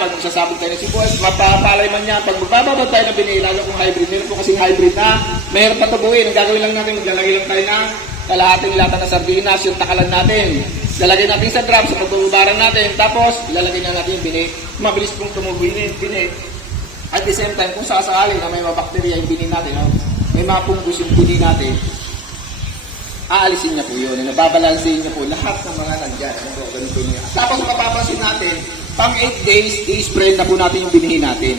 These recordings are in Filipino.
pag magsasabog tayo ng sibuyas, mapapalay man yan. Pag magbababad tayo ng binhi, lalo kung hybrid, meron po kasing hybrid na mahirap patubuin. Ang gagawin lang natin, maglalagay lang tayo ng kalahating lata ng sardinas, yung takalan natin. Lalagay natin sa drum, sa pagbubaran natin. Tapos, ilalagay na natin yung binhi. Mabilis pong tumubo yung binhi. At the same time, kung sasakali na may mabakterya yung binhi natin, no? May mapunggos yung binhi natin, aalisin niya po yun. Nababalansin niya po lahat ng mga nandyan. Ano po, ganun po niya. Tapos mapapansin natin, pang 8 days, i-spray na po natin yung binhi natin.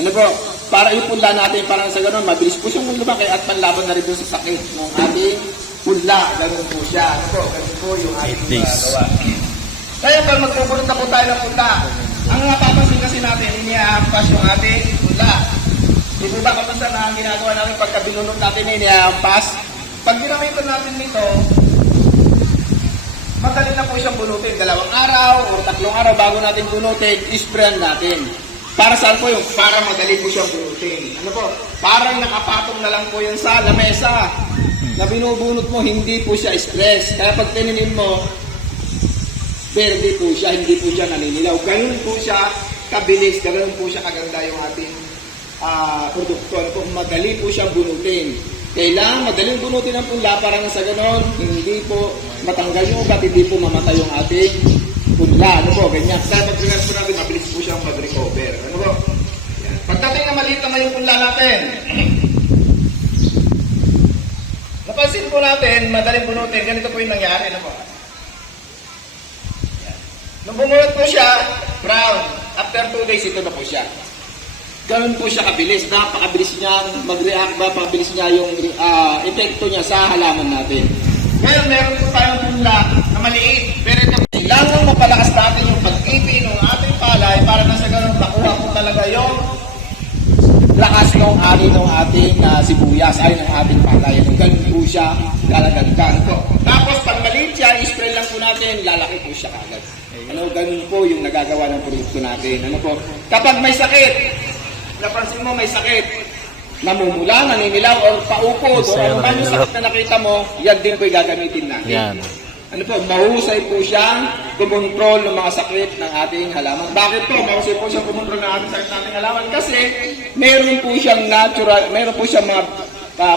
Ano po, para yung punla natin, parang sa ganun, mabilis po siyang lumaki at panlaban na rin doon sa sakit ng ating punla. Ganun po siya. Ano po, ganun po yung ating gawa. Kaya pag magpupunod na po tayo ng punla, ang napapansin kasi natin, iniahampas yung ating punla. Di ba kapag na ang ginagawa natin pagka binunod natin, iniahampas? Pag ginamitan natin nito, madali na po siyang bunutin. 2 araw o 3 araw bago natin bunutin, isprayan natin. Para saan po yung? Para madali po siyang bunutin. Ano po? Parang nakapatong na lang po yan sa lamesa. Na binubunot mo, hindi po siya stress. Kaya pag tininin mo, verde po siya, hindi po siya naninilaw. Ganun po siya kabilis, ganun po siya kaganda yung ating produkto. Ano po? Madali po siyang bunutin. Kailangan madaling bunutin ang punla para na sa ganon, hindi po matanggal yung ugat, hindi po mamatay yung ating punla. Ano po, ganyan. Sa pag-regar po natin, mabilis po siyang mag-recover. Ano po? Yan. Pagdating na maliit naman yung punla natin, napansin po natin, madaling bunutin, ganito po yung nangyari. Ano po? Yan. Nung bumunot po siya, brown. After 2 days, ito na po siya. Ganun po siya kabilis. Napakabilis niya mag-react, napakabilis niya yung epekto niya sa halaman natin. Ngayon, meron po tayong punla na maliit. Pero ito, kailangan mapalakas natin yung pag-ipi ng ating palay para na sa ganun makuha po talaga yung lakas ng ani ng ating sibuyas ay ng ating palay. Ganun po siya galagagkan po. Tapos pag maliit siya, i-spray lang po natin, lalaki po siya kagad. Ano, ganun po yung nagagawa ng produkto natin. Ano po? Kapag may sakit, napansin mo may sakit, namumula, naninilaw, or paupod, o ano man yung sakit na nakita mo, yan din po yung gagamitin natin. Yan. Ano po, mahusay po siyang kumontrol ng mga sakit ng ating halaman. Bakit po? Mahusay po siyang kumontrol ng ating sakit ng ating halaman kasi meron po siyang natural, meron po siyang mga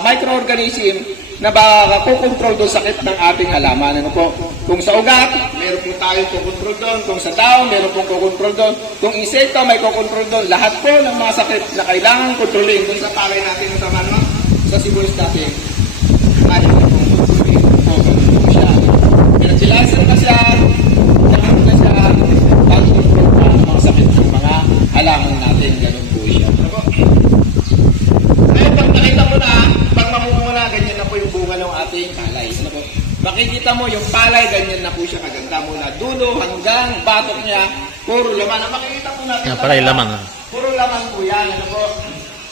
microorganism na kukontrol doon sakit ng ating halaman. Ano po? Kung sa ugat, meron po tayong kukontrol doon. Kung sa tao, meron pong kukontrol doon. Kung insekto, may kukontrol doon. Lahat po ng mga sakit na kailangan kontrolin doon sa palay natin sa mano, sa sibuyas natin. Ano po pong kontrolin? Kukontrol po siya. Pinagsilasan na siya, lahat na siya, pag-control pa ang mga sakit ng mga halaman natin. Ganun po siya. Ano po? Ngayon, pag nakita mo na, pag mamumuna, ganyan na po yung bunga ng ating palay. Ano po? Makikita mo yung palay, ganyan na po siya kaganda mula dulo hanggang batok niya, puro laman. Ang makikita po natin para laman. Puro laman po yan. Ano po?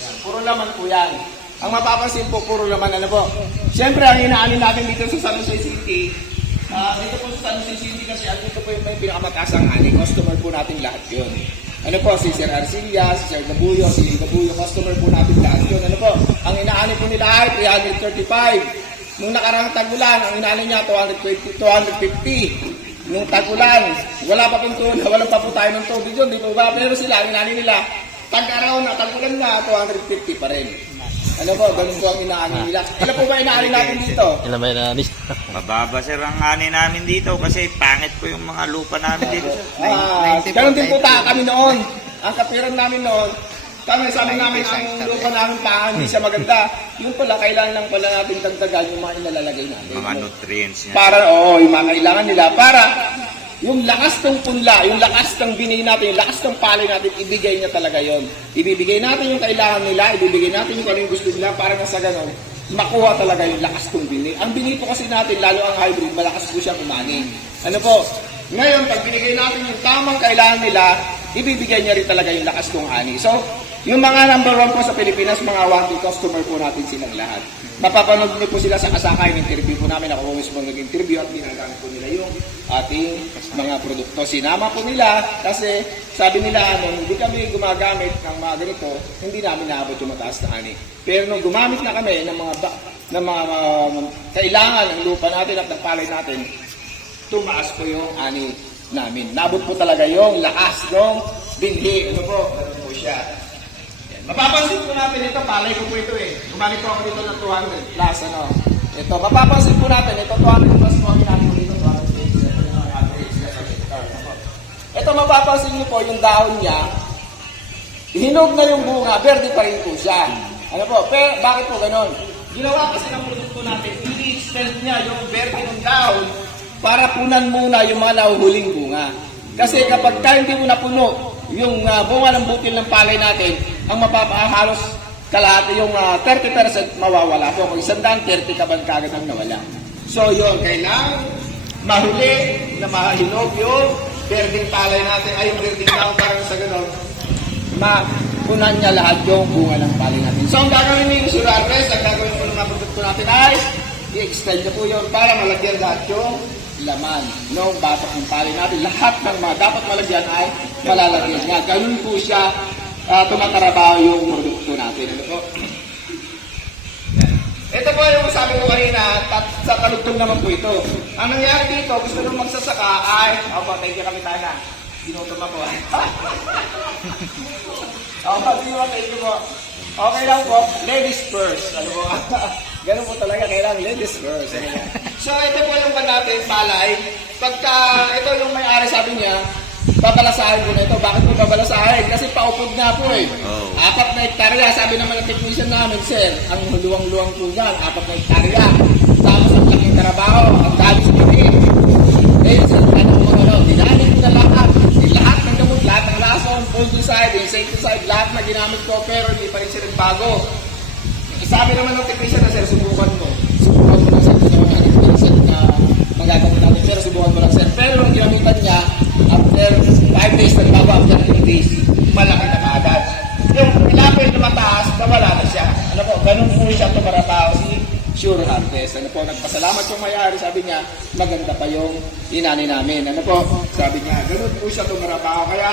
Yan, puro laman po yan. Ang mapapansin po, puro laman. Ano po? Siyempre, ang inaanin natin dito sa San Jose City, dito po sa San Jose City kasi dito po yung may pinakamataas ang ani. Customer po natin lahat yun. Ano po, si Sir Arcilla, si Sir Gabuyo, si Gabuyo, customer po natin lahat yun. Ano po, ang inaani po nila ay 335. Nung nakarang tagulan, ang inaani niya 250. Nung tagulan, wala pa po tayo ng tubig yun, di po ba? Pero sila, ang inaani nila, tag-araw na, tagulan na, 250 pa rin. Ano po, ganun po ang inaani nila. Ano po ba inaani natin dito? Ilan ba inaani? Mababa sir ang ani namin dito kasi pangit po yung mga lupa namin dito. Ganun din po kami noon. Ang kapiran namin noon, sabi namin ang lupa namin hindi siya maganda. Yung pala, kailangan lang pala natin dagdagan yung mga inalalagay natin. Mga nutrients niya. Para, yung mga kailangan nila. Para yung lakas ng punla, yung lakas ng binhi natin, yung lakas ng palay natin, ibigay niya talaga yon. Ibibigay natin yung kailangan nila, ibibigay natin yung anong gusto nila para na sa ganon, makuha talaga yung lakas ng binhi. Ang binhi po kasi natin, lalo ang hybrid, malakas po siya kumain. Ano po? Ngayon, pag binigay natin yung tamang kailangan nila, ibibigay niya rin talaga yung lakas ng ani. So, yung mga number 1 po sa Pilipinas, mga wanted customer po natin silang lahat. Mapapanood niyo po sila sa Kasakay, yung interview po namin. Ako mismo nag-interview at ginagamit po nila yung ating mga produkto. Sinama po nila kasi sabi nila, nung hindi kami gumagamit ng mga ganito, hindi namin naabot yung mataas na ani. Pero nung gumamit na kami ng mga kailangan ng lupa natin at ng palay natin, tumaas po yung ani namin. Nabot po talaga yung lakas ng binhi. Ano po? Ganun po siya. Yan. Mapapansin po natin ito, palay ko po ito eh. Gumamit po ako dito ng 200 plus ano. Ito, mapapansin po natin, ito 200 plus po ang ginamit ko dito, 200 ito yung average. Ito mapapansin niyo po yung dahon niya, hinog na yung bunga, verde pa rin po siya. Ano po? Pero bakit po ganon? Ginawa kasi ng produkto natin, i-extend niya yung verde ng dahon para punan muna yung mga nahuhuling bunga. Kasi kapag hindi mo napuno yung bunga ng butil ng palay natin, ang mapapahalos kalahati yung 30% mawawala po. Kung 130 kaban kagad ang nawala. So yun, kailangan mahuli na mahinog yung verdeng palay natin, ay yung verdeng dahon para sa ganon, mapunan niya lahat yung bunga ng palay natin. So ang gagawin niyo yung sure harvest, ang gagawin po ng mga produkto natin ay i-extend niyo po yun para malagyan lahat yung laman ng batok ng palay natin. Lahat ng mga dapat malagyan ay malalagyan niya. Ganun po siya tumatarabaho yung produkto natin. Ano po? Ito po yung sabi ko kanina, sa kalugtong naman po ito. Ang nangyari dito, gusto nung magsasaka ay, opo, thank you Kapitana. Ginutom ako. Opo, thank you po. Okay lang po, ladies first. Ano po? Ganun po talaga, kailangan ladies first. So ito po yung natin, palay. Pagka ito yung may-ari sabi niya, babalasahin ko na ito. Bakit mo babalasahin? Kasi paupod na po eh. 4 na hektarya. Sabi naman ng technician namin, sir, ang luwang-luwang po yan, 4 na hektarya. Tapos ang laking trabaho, ang dami speaking. Eh, sir, dinamit ko na lahat. Lahat ng gamot, lahat ng lason, fungicide, insecticide, lahat na ginamit ko, pero hindi pa rin siya nagbago. Sabi naman ng technician na, sir, subukan mo. Subukan mo na, sir, na magagamit natin. Pero subukan mo lang, sir. Pero ang ginamitan niya, after 5 days, nagbago after 3 days, malaki na kaagad. Yung ilapin na mataas, nawala na siya. Ano po, ganun po siya tumarataw si Sure Harvest. Ano po, nagpasalamat yung may-ari, sabi niya, maganda pa yung inani namin. Ano po, sabi niya, ganun po siya tumarataw. Kaya,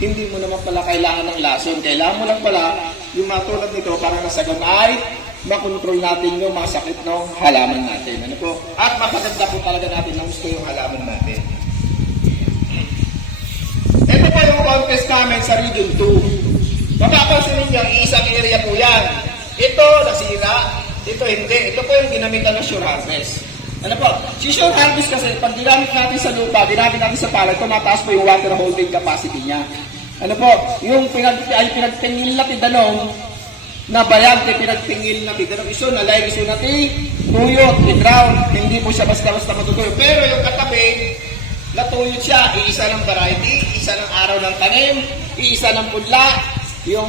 hindi mo naman pala kailangan ng lason. Kailangan mo lang pala yung matulad nito para nasa gamay, makontrol natin yung mga sakit ng halaman natin. Ano po? At mapaganda po talaga natin na gusto yung halaman natin. Ito po yung contest namin sa Region 2. Mapapansin ninyo, isang area po yan. Ito, nasira. Ito, hindi. Ito po yung ginamitan ng Sure Harvest. Ano po? Si Sure Harvest kasi, pag ginamit natin sa lupa, ginamit natin sa palay, tumataas po yung water holding capacity niya. Ano po? Yung pinagtingil na tidanong, na bayag kay pinagtingil na tidanong iso, nalay iso na tuyot, i-drown, hindi po siya basta-basta matutuyo. Pero yung katabi, natuyot siya, iisa ng variety, iisa ng araw ng tanim, iisa ng pudla, yung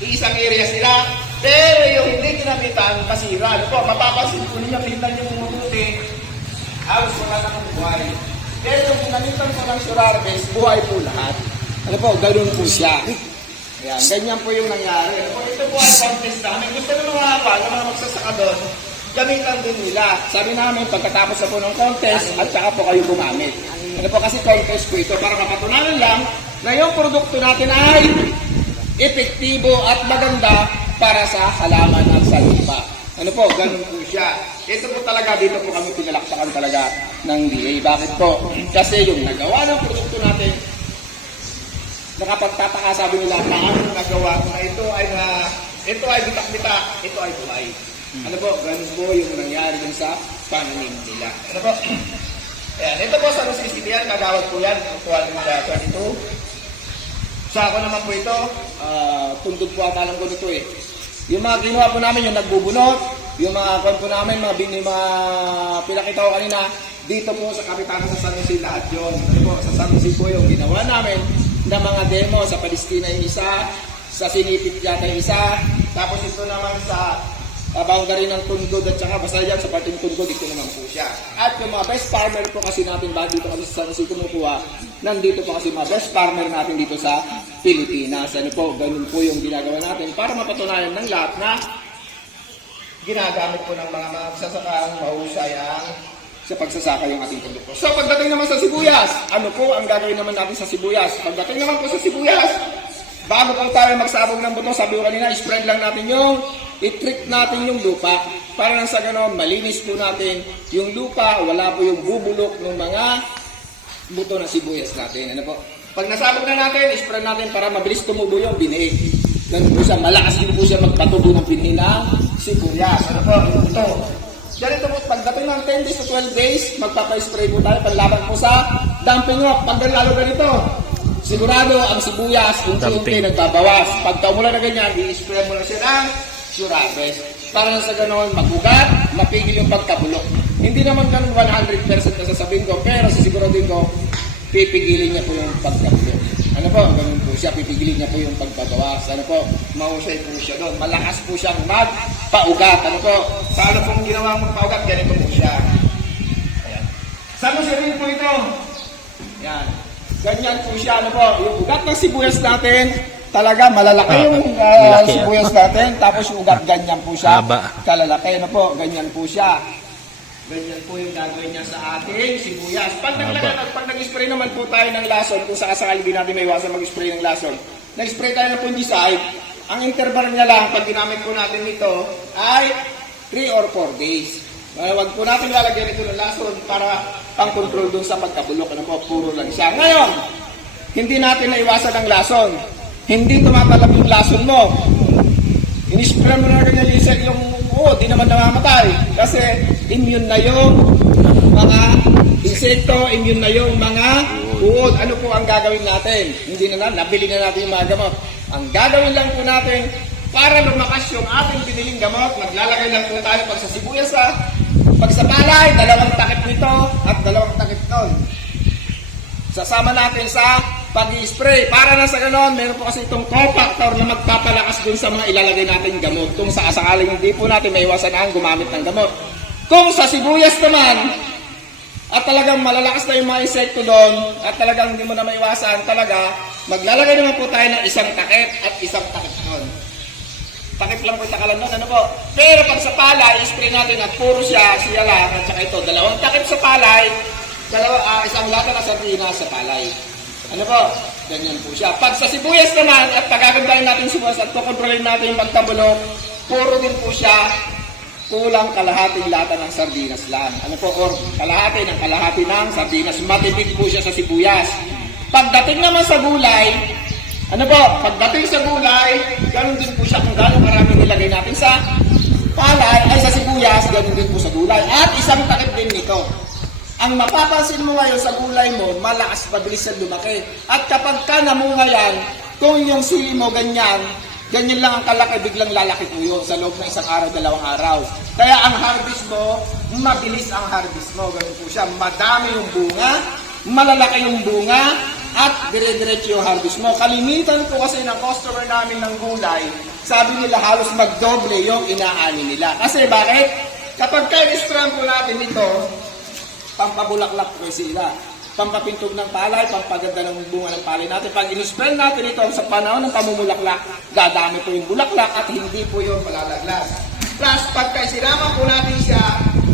iisang area sila. Pero yung hindi ginamitan, kasira. Ano po, mapapansin po ninyo, tingnan nyo kung mabuti, halos wala na kong buhay. Pero yung ginamitan po ng Sure Harvest, buhay po lahat. Ano po, ganoon po siya. Ayan, ganyan po yung nangyari. Ano po, ito po ay contest namin. Gusto nyo mga magsasaka doon, gamitan din nila. Sabi namin, pagkatapos na po ng contest, at saka po kayo gumamit. Ano po, kasi contest po ito para mapatunayan lang na yung produkto natin ay epektibo at maganda para sa halaman at sa lupa. Ano po, ganun po siya. Ito po talaga, dito po kami pinalaksakan talaga ng DA. Bakit po? Kasi yung nagawa ng produkto natin, nakapagtataka sabi nila, paano nagawa na ito ay bitak-bitak, ito ay buhay. Ano po, ganun po yung nangyari dun sa pananim nila. Ano po? Ayan, ito po sa City yan, kagawad po yan, ang 22. Sa ako naman po ito, tundog po ata lang ko nito eh. Yung mga ginawa po namin, yung nagbubunot, yung mga kon po namin, mga pinakita ko kanina, dito po sa Kapitana sa San Jose lahat yun. Ano po, sa San Jose po yung ginawa namin na mga demo, sa Palestina yung isa, sa Sinipit yata yung isa, tapos ito naman sa boundary ng Tundod at saka basta yan sa parting Tundod, dito naman po siya. At yung mga best farmer po kasi natin, bakit dito kami sa San Jose kumukuha, nandito po kasi mga best farmer natin dito sa Pilipinas. Ano po, ganun po yung ginagawa natin para mapatunayan ng lahat na ginagamit po ng mga magsasakang mahusay ang sa pagsasaka yung ating produkto. So pagdating naman sa sibuyas, ano po ang gagawin naman natin sa sibuyas? Pagdating naman po sa sibuyas, bago po tayo magsabog ng buto, sabi ko kanina, spread lang natin yung, i-treat natin yung lupa para nang sa gano'n, malinis po natin yung lupa, wala po yung bubulok ng mga buto ng sibuyas natin. Ano po? Pag nasabog na natin, spray natin para mabilis tumubo yung binhi. Ganun po siya, malakas din po siya magpatubo ng binhi ng sibuyas. Ano po? Ito. Ganito po, pagdating ng 10 days to 12 days, magpapa-spray po tayo panlaban po sa dumping off. Pag lalo ganito, sigurado ang sibuyas, unti-unti nagbabawas. Pag taumulan na ganyan, i-spray mo na siya ng Surabes. Para na sa ganoon, magugat, mapigil yung pagkabulok. Hindi naman ganun 100% na sasabihin ko, pero sisiguraduhin ko, pipigilin niya po yung pagkabulok. Ano po, ganun po siya, pipigilin niya po yung pagbabawas. Ano po, mahusay po siya doon. Malakas po siyang magpaugat. Ano po, paano pong ginawa magpaugat, ganito po siya. Ayan. Saan mo sabihin po ito? Yan. Ganyan po siya, ano po, yung ugat ng sibuyas natin, talaga malalaki yung sibuyas natin, tapos yung ugat ganyan po siya, kalalaki, ano po, ganyan po siya. Ganyan po yung gagawin niya sa ating sibuyas. Pag nag-spray naman po tayo ng lason, kung sakasakali din natin may iwasan mag-spray ng lason, nag-spray tayo ng fungicide, ang interval niya lang, pag ginamit po natin ito, ay 3 or 4 days. Huwag po natin lalagyan ito ng lason para pang-control dun sa pagkabulok. Ano po, puro lang siya. Ngayon, hindi natin naiwasan ang lason. Hindi tumatalab yung lason mo. In-spray mo na ganyan yung di naman namamatay. Kasi immune na yung mga insekto, immune na yung mga uod. Ano po ang gagawin natin? Hindi na nabili na natin yung mga gamot. Ang gagawin lang po natin, para lumakas yung ating biniling gamot, maglalagay lang po tayo pag sa sibuyas pag sa palay, 2 takip nito at 2 takip nun. Sasama natin sa pag-i-spray. Para na sa ganon, meron po kasi itong cofactor na magpapalakas dun sa mga ilalagay natin gamot. Kung sakasakaling hindi po natin maiwasan ang gumamit ng gamot. Kung sa sibuyas naman, at talagang malalakas na yung mga insekto doon, at talagang hindi mo na maiwasan, talaga, maglalagay naman po tayo ng 1 takip at 1 takip doon. Takip lang po yung takalan doon, ano po. Pero pag sa palay, spray natin at puro siya lang, at saka ito, 2 takip sa palay, 1 lata na sardinas sa palay. Ano po? Ganyan po siya. Pag sa sibuyas naman, at pagagandahin natin sibuyas at kukontrolin natin yung pagtabulok, puro din po siya, kulang kalahating lata ng sardinas lang. Ano po? Or kalahati ng sardinas. Matibig po siya sa sibuyas. Pagdating naman sa gulay, ano po? Pagdating sa gulay, ganun din po siya kung gano'ng marami nilagay natin sa palay, ay sa sibuyas, ganun din po sa gulay. At 1 takip din nito. Ang mapapansin mo ngayon sa gulay mo, malakas pabilis yan lumaki. At kapag ka namunga yan, kung yung sili mo ganyan lang ang kalaki, biglang lalaki po yun sa loob ng 1 araw, 2 araw. Kaya ang harvest mo, mabilis ang harvest mo. Ganun po siya. Madami yung bunga, malalaki yung bunga, at dire-diretso yung harvest mo. Kalimitan po kasi ng customer namin ng gulay, sabi nila halos magdoble yung inaani nila. Kasi bakit? Kapag ka-strand po natin ito, pampabulaklak po sila. Pampapintog ng palay, pampaganda ng bunga ng palay natin. Pag in-spell natin ito sa panahon ng pamumulaklak, dadami po yung bulaklak at hindi po yung malalaglag. Plus, pagka sinama po natin siya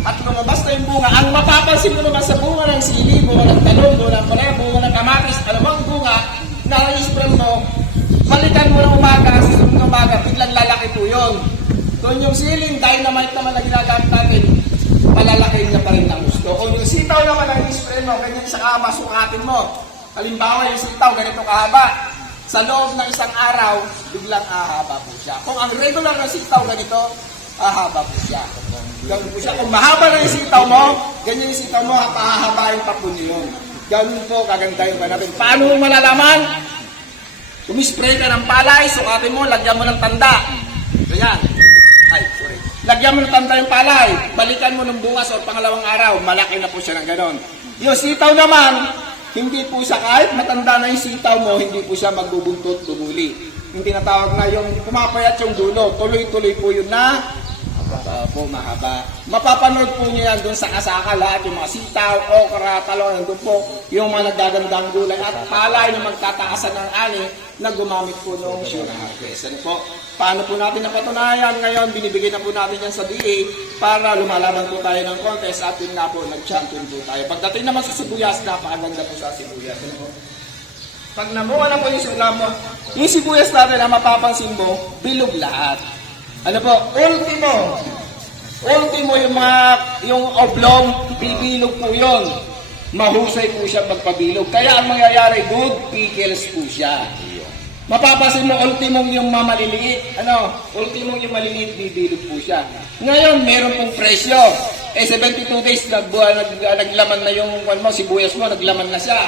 at lumabas na yung bunga, ang mapapansin mo naman sa bunga ng sili, bunga ng talong, bunga ng palay, bunga ng kamatis, alamang bunga, na i-spell mo, balikan mo ng umaga, sa sunod ng umaga, biglang lalaki po yun. Kung yung siling dynamite naman na ginagamit natin, malalaki niya pa rin ang gusto. Kung yung sitaw naman ang i-spray mo, ganyan sa kama, sukatin mo. Halimbawa yung sitaw, ganito kahaba. Sa loob ng 1 araw, biglang ahaba po siya. Kung ang regular na sitaw ganito, ahaba po siya. Ganun po siya. Kung mahaba na yung sitaw mo, ganyan yung sitaw mo, pahahabain pa po niyo. Ganun po, kaganda yung natin. Paano mo malalaman? Kumispray ka ng palay, sukatin mo, lagyan mo ng tanda. Ganyan. Sorry. Lagyan mo ng tanda yung palay, balikan mo ng bukas o pangalawang araw, malaki na po siya ng ganon. Yung sitaw naman, hindi po siya kahit matanda na yung sitaw mo, hindi po siya magbubuntot, bumuli. Yung tinatawag na yung pumapayat yung dulo, tuloy-tuloy po yun na po mahaba. Mapapanood po niyo yan doon sa kasaka lahat, yung mga sitaw, okra, talong, nandun po yung mga nagdagandang gulay at palay na magtataasan ng ani na gumamit po noong Sure Harvest. Ano po? Paano po natin napatunayan? Ngayon, binibigay na po natin yan sa DA para lumalaban po tayo ng contest at yun nga po, nag-champion po tayo. Pagdating naman sa sibuyas, napakaganda po sa sibuyas. Ano po? Pag namuha na po yung sibuyas natin na mapapansin mo, bilog lahat. Ano po? Ultimo yung oblong, bibilog po yun. mahusay po siya magpabilog. Kaya ang mangyayari, good pickles po siya. Mapapasin mo, ultimong yung mamaliliit. Ultimong yung maliliit, bibilog po siya. Ngayon, meron pong presyo. 72 days, naglaman na yung sibuyas mo, naglaman na siya.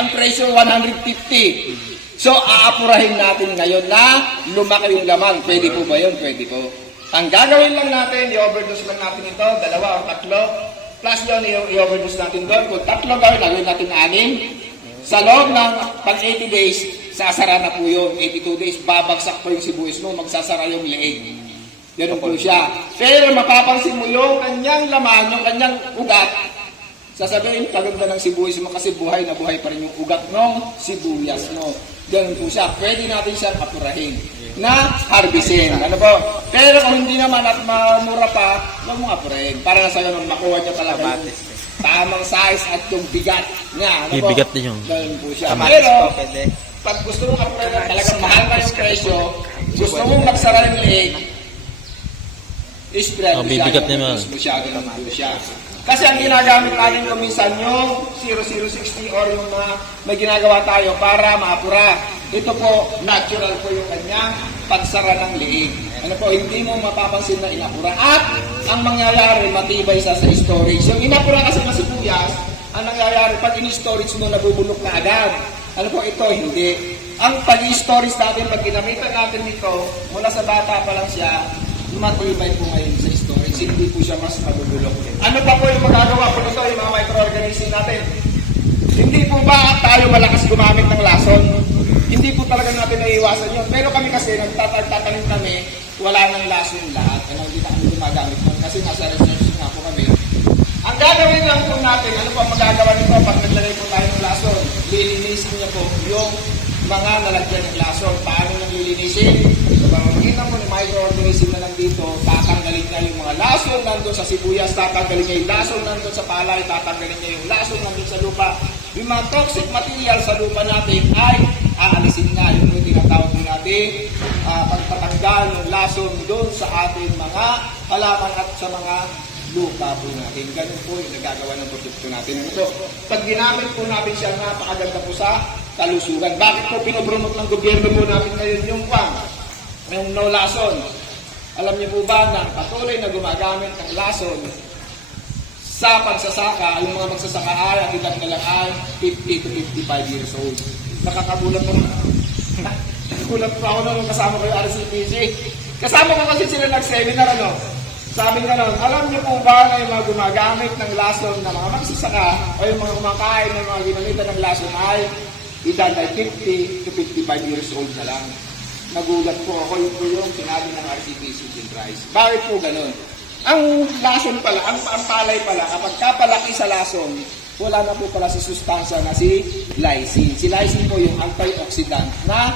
Ang presyo, 150. So, aapurahin natin ngayon na lumaki yung laman. Pwede po ba yun? Pwede po. Ang gagawin lang natin, i-overdose lang natin ito, 2 o 3. Plus yun, i-overdose natin doon. Kung 3 gawin natin 6. Sa loob ng pang 80 days, sasara na po yun. 82 days, babagsak po yung sibuyas mo, magsasara yung leeg. Ganun po siya. Pero mapapansin mo yung kanyang laman, yung kanyang ugat, sasabihin, kaganda ng sibuyas mo kasi buhay na buhay pa rin yung ugat ng sibuyas mo. Ganun po siya. Pwede natin siyang apurahin na harbisin. Ano po? Pero kung hindi naman at mamura pa, huwag mong apurahin. Para na sa'yo nung makuha niya talaga yung tamang size at yung bigat niya. Ano po? Bibigat din yung Ganun po siya. Kamatis Pero, po, pwede. pag gusto mong apurahin na talagang mahal pa yung presyo, gusto mong magsara yung leeg, spread mo siya. bibigat naman. Ganun po siya. Kasi ang ginagamit natin kung minsan yung 0060 or yung mga may ginagawa tayo para maapura. Ito po, natural po yung kanyang pagsara ng liig. Ano po, hindi mo mapapansin na inapura. At ang mangyayari, matibay sa storage. Yung inapura kasi na sibuyas, ang nangyayari, pag in-storage mo, nabubulok na agad. Ano po, ito, hindi. Ang pag-i-storage natin, pag ginamitan natin ito, mula sa bata pa lang siya, matibay po ngayon sa storage, hindi po siya mas mabubulok. Ano pa po yung magagawa po nito, yung mga microorganism natin? Hindi po ba tayo malakas gumamit ng lason? Hindi po talaga natin naiiwasan yun. Pero kami kasi, nagtatanim kami, wala nang lason lahat. Hindi na kami gumagamit nun kasi nasa research nga po kami. Ang gagawin lang po natin, ano po ang magagawa nito pag naglagay po tayo ng lason? Lilinisin niya po yung mga nalagyan ng lason. Paano nang lilinisin? So, pamamagitan mo ng microorganism na lang dito, tatanggalin niya yung mga lason nandun sa sibuyas, tatanggalin niya yung lason nandun sa palay, tatanggalin niya yung lason nandun sa lupa. Yung mga toxic material sa lupa natin ay aalisin nga. Yung tinatawag din natin pagtatanggal ng lason doon sa ating mga halaman at sa mga lupa po natin. Ganun po yung nagagawa ng produkto natin. Ito, pag ginamit po natin siya, napakaganda po sa kalusugan. Bakit po pinopromote ng gobyerno po natin ngayon yung yung no lason? Alam niyo po ba na patuloy na gumagamit ng lason sa pagsasaka, yung mga magsasaka ay, ang edad na lang ay 50 to 55 years old. Nakakagulat po. Nakulat po ako nung kasama ko yung RCPC. Kasama ko kasi sila nag-seminar, Sabi nga nun, alam niyo po ba na yung mga gumagamit ng lason na mga magsasaka o yung mga kumakain ng mga ginamitan ng lason ay edad ay 50 to 55 years old na lang. Nagulat po ako, yun po yung sinabi ng RCPC Price. Bakit po ganun? Ang lason pala, ang palay pala, kapag kapalaki sa lason, wala na po pala sa sustansya na si lysine. Si lysine po yung antioxidant na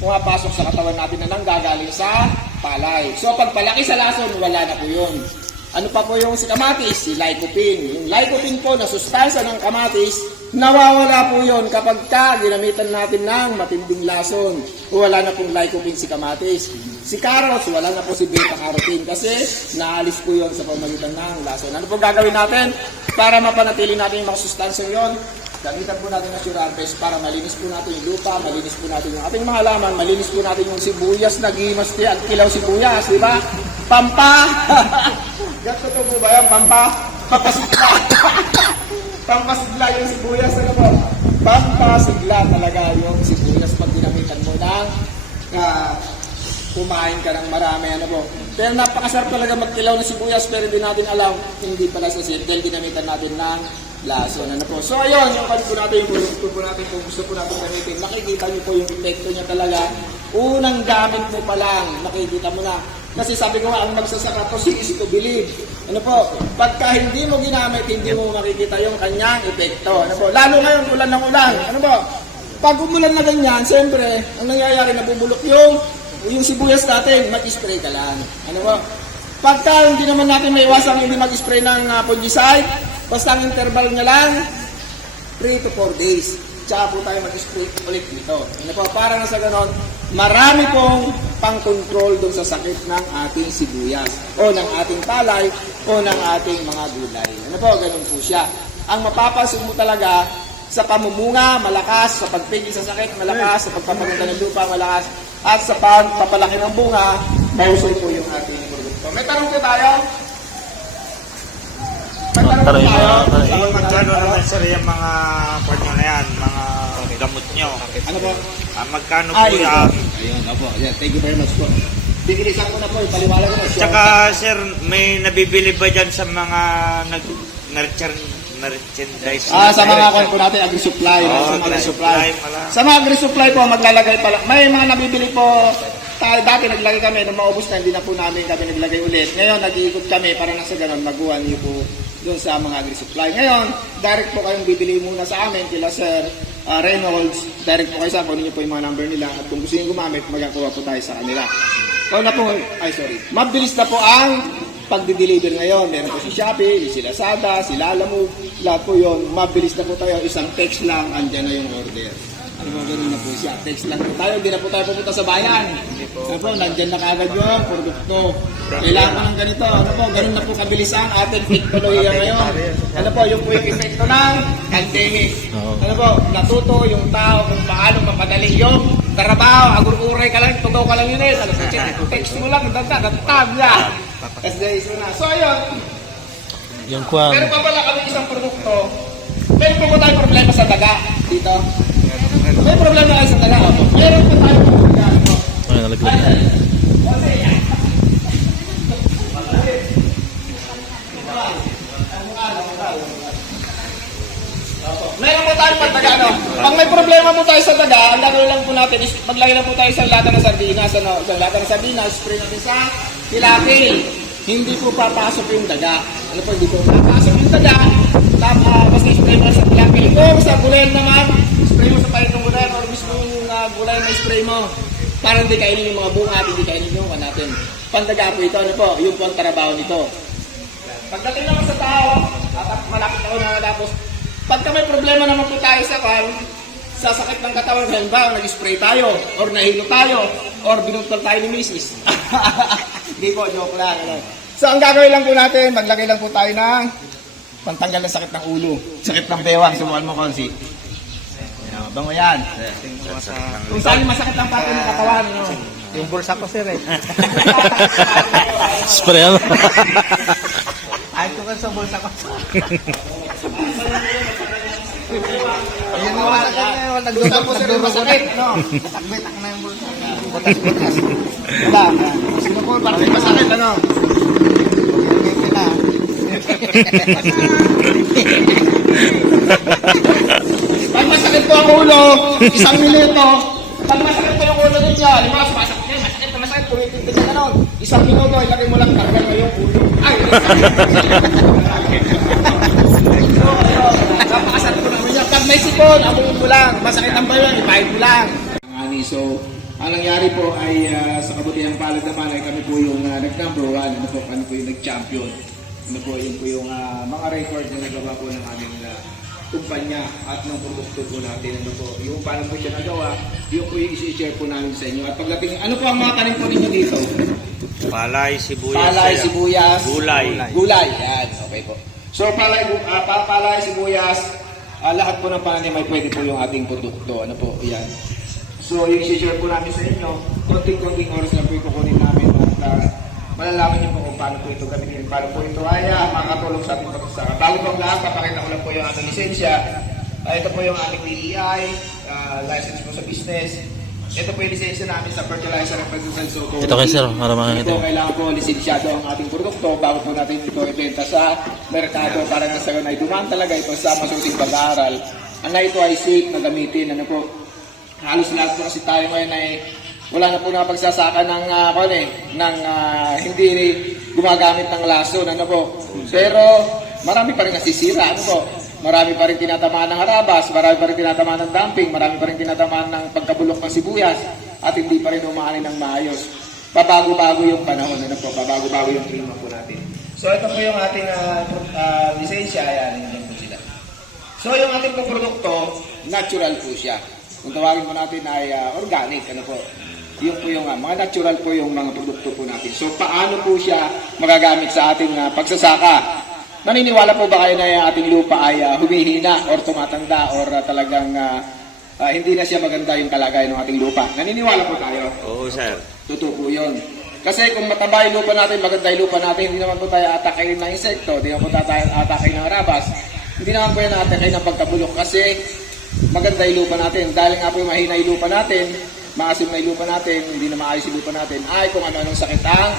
pumapasok sa katawan natin na nanggagaling sa palay. So pag palaki sa lason, wala na po yun. Ano pa po yung si kamatis? Si lycopene. Yung lycopene po na sustansya ng kamatis, nawawala po yun kapag ginamitan natin ng matinding lason. Wala na pong lycopene si kamatis. Si carrots, wala na po si beta-carotene kasi naalis po yun sa pamagitan ng lason. Ano po gagawin natin para mapanatili natin yung mga sustansya yun? Gamitan po natin ng sure harvest para malinis po natin yung lupa, malinis po natin yung ating mga halaman, malinis po natin yung sibuyas na gimaste at kilaw sibuyas, di ba? Pampa! Gato to po ba yan? Pampa? Pampasigla! Pampasigla yung sibuyas, ano po? Pampasigla talaga yung sibuyas pag ginamitan mo ng kumain ka ng marami, ano po. Pero napakasarap talaga magkilaw ng sibuyas pero hindi natin alam, hindi pala sa sip dahil ginamitan natin ng lason, ano po. So ayun, yung po natin, yung produkto po natin, kung gusto po natin gamitin, makikita nyo po yung epekto niya talaga. Unang gamit mo pa lang, makikita mo na. Kasi sabi ko nga, ang magsasaka to, see is to believe. Ano po, pagka hindi mo ginamit, hindi mo makikita yung kanyang epekto. Ano po, lalo ngayon, ulan ng ulan. Ano po, pag umulan na ganyan, siyempre, ang nangyayari, nabubulok yung sibuyas natin, mag-spray ka lang. Ano po, pagka hindi naman natin maiwasang hindi mag-spray ng fungicide, basta ang interval niya lang, 3 to 4 days. Tsaka po tayo mag-spray ulit nito. Ano po, para na sa ganon, marami pong pang-control doon sa sakit ng ating sibuyas o ng ating palay o ng ating mga gulay. Ano po, ganun po siya. ang mapapansin mo talaga sa pamumunga, malakas, sa pagpigil sa sakit, malakas, sa pagpapaganda ng lupa, malakas, at sa pagpapalaki ng bunga, mahusay po yung ating produkto. May tanong po tayo? May tanong po Tanong tayo? mo. Magkano naman sir yung mga kanya na yan, mga gamot nyo? Ano po? Magkano po Ay, yan? ayun, opo. Yan, thank you very much po. Bigilisan ko na po, ipaliwala ko na. Tsaka sir, may nabibili ba dyan sa mga merchandise? Sa mga kwan po natin, agri-supply. Sa mga agri-supply. Sa mga agri-supply po, maglalagay pala. May mga nabibili po, dati naglagay kami, nung maubos na, hindi na po namin kami naglagay ulit. Ngayon, nag-iikot kami para nasa ganun, maguhan niyo po doon sa mga agri-supply. Ngayon, direct po kayong bibili muna sa amin, kila Sir Reynolds. Direct po kayo sa kunin niyo po yung mga number nila. At kung gusto niyo gumamit, magkakuha po tayo sa kanila. So na po, mabilis na po ang pagdi-deliver ngayon. Meron po si Shopee, si Lazada, si Lalamove, lahat po yun. Mabilis na po tayo, isang text lang, andyan na yung order. Ano mo, ganun na po siya. Text lang po tayo, hindi na po tayo pupunta sa bayan. Ano po, nandyan na kagad yung produkto. Kailangan ko ng ganito. Ano po, ganun na po kabilis ang ating teknolohiya ngayon. Ano po, yung po yung epekto ng pandemic. Ano po, natuto yung tao kung paano mapadali yung trabaho, agur-uray ka lang, tugaw ka lang yun eh. Alam mo, text mo lang, tab niya. So ayun, Yung kwan. meron pa pala kami isang produkto. Meron po tayong problema sa daga dito. May problema kayo sa daga. Meron po tayong problema. Ano nalaglag? Meron po tayong pagdaga, ano? Pag may problema po tayo sa daga, ang gagawin lang po natin is maglagay lang po tayo sa lata ng sardinas, ano? Sa lata ng sardinas, spray natin sa tilapil. Hindi po papasok yung daga. Ano po, hindi po papasok yung daga. Basta spray mo sa tilapil. Kung sa gulay naman, spray mo sa paitong gulay or mismo yung gulay na spray mo. Para hindi kainin yung mga bunga at hindi kainin yung natin. Pandaga po ito, ano po, yung po ang trabaho nito. Pagdating naman sa tao, at malapit na ako na tapos, pagka may problema naman po tayo sa sakit ng katawan, halimbawa, nag-spray tayo, or nahilo tayo, or binutol tayo ni misis. Hindi po, joke lang. Ano. So, ang gagawin lang po natin, maglagay lang po tayo ng pantanggal ng sakit ng ulo, sakit ng bewang, subukan mo, Konsi. Bango yan. Kung saan yung masakit ang pati ng katawan, ano? Yung bulsa ko, sir, eh. Spray ano? Ay, ko ka sa bulsa ko. Ayun mo, Gusto po sila masakit, no? Takbitak na yung bulsa. Butas-butas. Wala. Gusto po, parang masakit, ano? Yung pila. Pag masakit po ang ulo, 1 minuto. Pag masakit po yung ulo ninyo, halimbawa sumasakit kayo, masakit, pumitindig ka na nun. 1 minuto, ilagay mo lang karga mo yung ulo. Ay! Napakasarap po namin yan. Pag may sipon, abuin mo lang. Masakit ang bayo, ipahid mo lang. So, ang nangyari po ay sa kabutihang palad naman ay kami po yung nag-number 1. Ano po, kami po yung nag-champion. Ano po, yun po yung mga record na nagawa po ng aming kumpanya at ng produkto po natin. Ano po, yung paano po siya nagawa, yung po yung isi-share po namin sa inyo. At pagdating, ano po ang mga tanim po ninyo dito? Palay, sibuyas. Palay, sibuyas. Gulay. Gulay, yan. Okay po. So, palay, sibuyas, lahat po ng pananim ay pwede po yung ating produkto. Ano po, yan. So, yung isi-share po namin sa inyo, konting-konting oras lang po yung kukunin namin at malalaman niyo po kung paano po ito gamitin, paano po ito ay makakatulong sa ating pagsasaka. Bago pang lahat, papakita ko lang po yung ating lisensya. Ito po yung ating DEI, license po sa business. Ito po yung lisensya namin sa fertilizer and pesticide. So, Ito kay sir, para makakita. ito, kailangan po lisensyado ang ating produkto bago po natin ito ibenta sa merkado para na sa ay dumaan talaga ito sa masuting pag-aaral. Ang ito ay safe na gamitin. Ano po, halos lahat po kasi tayo ngayon ay wala na po napagsasaka ng hindi gumagamit ng lason, ano po. Pero marami pa rin nasisira, ano po. Marami pa rin tinatamaan ng harabas, marami pa rin tinatamaan ng dumping, marami pa rin tinatamaan ng pagkabulok ng sibuyas at hindi pa rin umaani ng maayos. Pabago-bago yung panahon, ano po, pabago-bago yung klima po natin. So ito po yung ating lisensya, ayan, yun po sila. So yung ating po produkto, natural po siya. Kung tawagin po natin ay organic, ano po. Yung po yung mga natural po yung mga produkto po natin. So paano po siya magagamit sa ating pagsasaka? naniniwala po ba kayo na yung ating lupa ay humihina or tumatanda or talagang hindi na siya maganda yung kalagayan ng ating lupa? Naniniwala po tayo? Oo, sir. Totoo po yun. Kasi kung mataba yung lupa natin, maganda yung lupa natin, hindi naman po tayo atakayin ng insekto, hindi naman po tayo atakayin ng rabas, hindi naman po yan atakayin ng pagkabulok kasi maganda yung lupa natin. Dahil nga po yung mahina yung lupa natin, maasim na yung lupa natin, hindi na maayos yung lupa natin, ay kung ano-anong sakit ang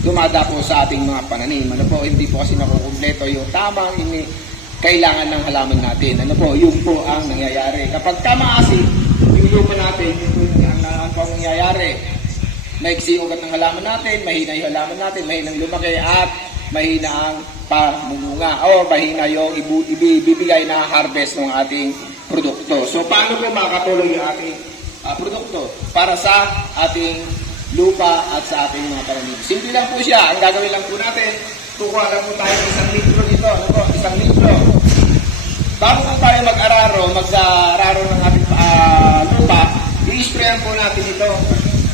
dumada po sa ating mga pananim. Ano po, hindi po kasi nakukumpleto yung tamang kailangan ng halaman natin. Ano po, yun po ang nangyayari. Kapag maasim yung lupa natin, yun po ang nangyayari. Maiksi ugat ng halaman natin, mahina yung halaman natin, mahina ang lumaki at mahina ang pamumunga o mahina yung ibibigay na harvest ng ating produkto. So paano po makakatulong yung ating produkto para sa ating lupa at sa ating mga pananim? Simple lang po siya. Ang gagawin lang po natin, kukuha lang po tayo ng 1 litro dito. Ano po? 1 litro. Bago po tayo mag-araro ng ating lupa, i-sprayan po natin ito.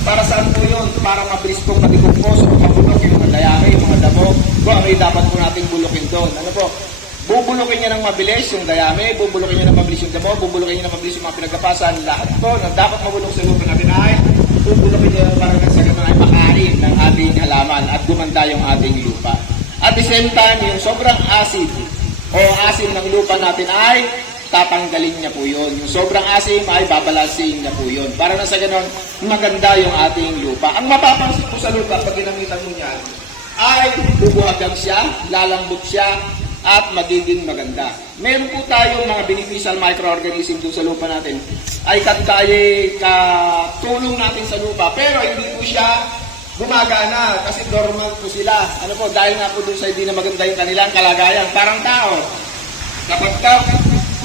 Para saan po yun? Para mabilis pong matikumpos o mabulok yung mga dayami, yung mga damo. Kung ano yung dapat po natin bulukin doon. Ano po? Bubulukin niya ng mabilis yung dayami, bubulukin niya ng mabilis yung damo, bubulukin niya ng mabilis yung mga pinagkapasan. Lahat po na dapat mabulok sa lupa natin ay bubulukin niya para sa ganun ay makain ng ating halaman at gumanda yung ating lupa. At the same time, yung sobrang acid o asim ng lupa natin ay tatanggalin niya po yun. Yung sobrang asim ay babalansin niya po yun. Para na sa ganun, maganda yung ating lupa. Ang mapapansin po sa lupa pag ginamitan mo niyan ay bubuhagan siya, lalambot siya, at magiging maganda. Meron po tayong mga beneficial microorganism doon sa lupa natin ay katulong natin sa lupa. Pero hindi po siya gumagana kasi dormant po sila. Ano po, dahil nga po doon sa hindi na maganda yung kanilang kalagayan. Parang tao. Kapag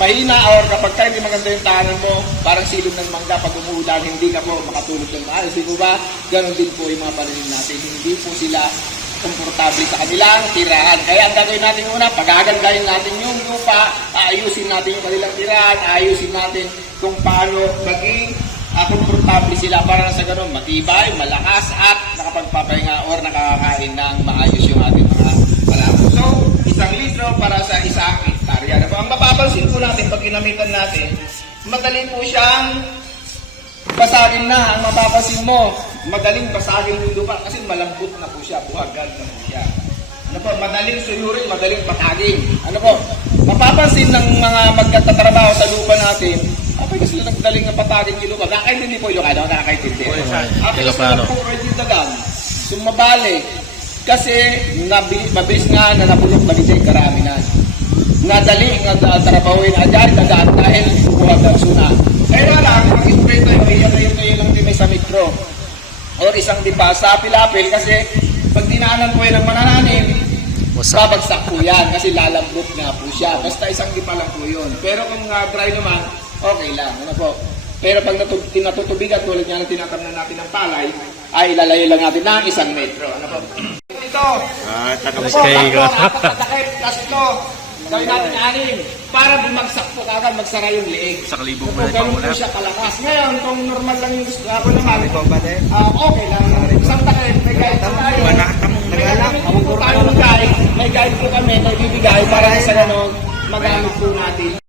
mahina or kapag ka hindi maganda yung tahanan mo, parang silong ng mangga pag umuulan, hindi ka po makatulog ng maayos. Di po ba? Ganon din po yung mga pananim natin. Hindi po sila komportable sa kanilang tirahan. Kaya ang gagawin natin una, pagagandahin natin yung lupa, ayusin natin yung kanilang tirahan, ayusin natin kung paano maging komportable sila para sa ganun matibay, malakas at nakapagpapahinga or nakakain ng maayos yung ating mga halaman. So, 1 litro para sa isang hektarya. Ang mapapansin po natin pag ginamitan natin, madali po siyang basagin na. Ang mapapansin mo, madaling basagin yung lupa kasi malambot na po siya, buhagan na po siya. Ano po, madaling suyurin, madaling patagin. Ano po, mapapansin ng mga magkatatrabaho sa lupa natin, apay kasi nagdaling na patagin yung lupa. Nakakaintindi po yung Ilocano, nakakaintindi. Apay kasi Ilocano. po kayo yung dagang, sumabalik. Kasi mabilis nga na nabulok na DJ karaminan. Nadali nga trabawin adyan, dagaan dahil buhagan suna. Kaya lang, ang ispray tayo, iyan lang din may sa mikro. Or isang dipa sa pilapil kasi pag dinaanan po yan ng manananim, babagsak po yan kasi lalambot nga po siya. Basta isang dipa lang po yun. Pero kung dry naman, okay lang. Ano po? Pero pag natutubigan tulad nga na tinatamnan natin ng palay, ay ilalayo lang natin ng 1 metro. Ano po? Ito. Tanong Ano ko. po? Tatakip, tatlo. Gawin natin 6 para bumagsak po kagad, magsara yung leeg. Sa kalibong So, ganun po siya kalakas. Ngayon, kung normal lang yung gusto ako naman, Babade. okay lang. Isang takip, may guide po tayo. May guide po kami na ibibigay para sa ganun magamit po natin